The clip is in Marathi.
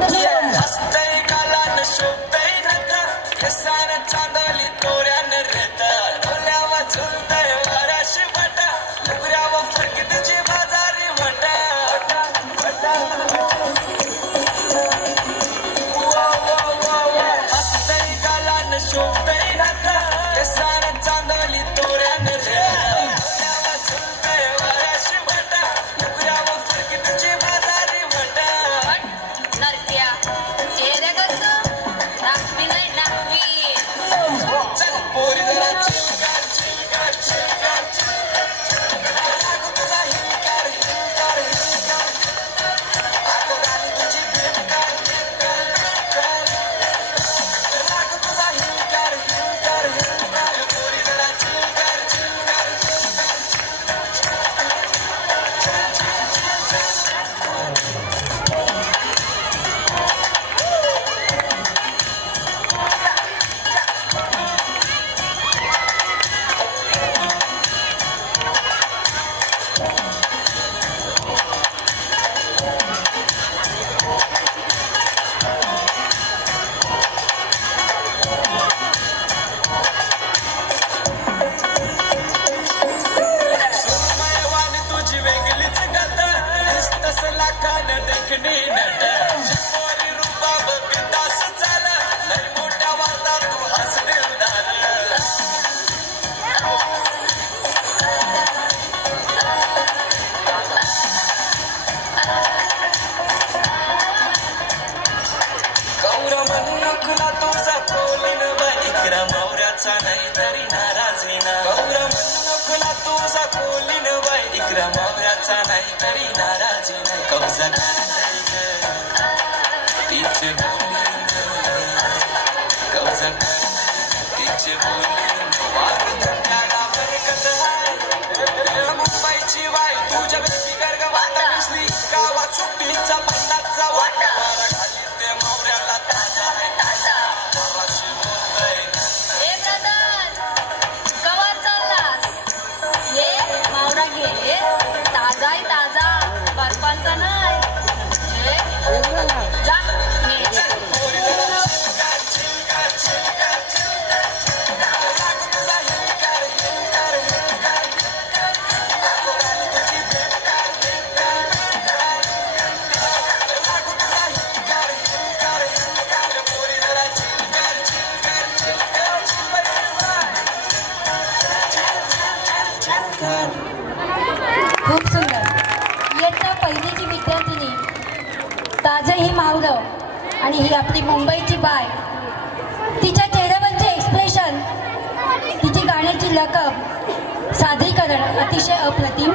हसतय गालान शोभतय नथा केसान चांदली तोऱ्यान रेता डोल्यावा झुलतय वाराशी वाटा लुगऱ्यावा फरकीतची बाजारी वाटा हसतय गालान शोभतय नथा केसान चांदली तोऱ्यान रेता डोल्यावा झुलतय वाराशी वाटा लुगऱ्यावा फरकीतची बाजारी वाटा नरक्या चेहरे करतो नाकवी नाही नाकवी चल पोरी जरा चिलकर चिलकर चिलकर लागू तुझा हिलकर हिलकर हिलकर आगो गाली तुझी बिलकर बिलकर बिलकर लागू तुझा हिलकर हिलकर हिलकर पोरी जरा चिलकर चिलकर चिलकर सुरमयवानी तुझी वेगळीच गत दिसतस लाखानं देखणी नट चिपोरी रुबाब बिंदास चाल लय मोठ्या वादात तू हस दिलदार गौर मनुकला तुझा कोलीन बाई इकरा मावऱ्याचा नाही तरी नाराजीना गौर मनुकला तुझा कोलीन बाई इकरा मावऱ्याचा नाही तरी नाराजीना कब्जा करतय ग तिचे बोलीन कब्जा करतय तिचे बोलीन वार धंद्याला बरकत हाय मुंबईची बाई तुझ्या बेफिकर ग वाटा मिसली गावा सुट्टीचा पन्नासचा वाटा वारा खाली ते मावऱ्याला ताजा आहे ताजा आवाशी बोलतय ए प्रधान कवा चाललास ये मावरा घे ताजा आहे ताजा बर्फांचा नाही जा नीट पोरी जरा चिलकर चिलकर चिलकर लागू तुझा हिलकर हिलकर हिलकर आगो गाली तुझी बिलकर बिलकर बिलकर लागू तुझा हिलकर हिलकर हिलकर पोरी जरा चिलकर चिलकर चिलकर चिलकर खूप सुंदर. इयत्ता पहिलीची विद्यार्थिनी ताजं ही मावलं आणि ही आपली मुंबईची बाय तिच्या चेहऱ्यावरचे एक्सप्रेशन तिची गाण्याची लकब सादरीकरण अतिशय अप्रतिम.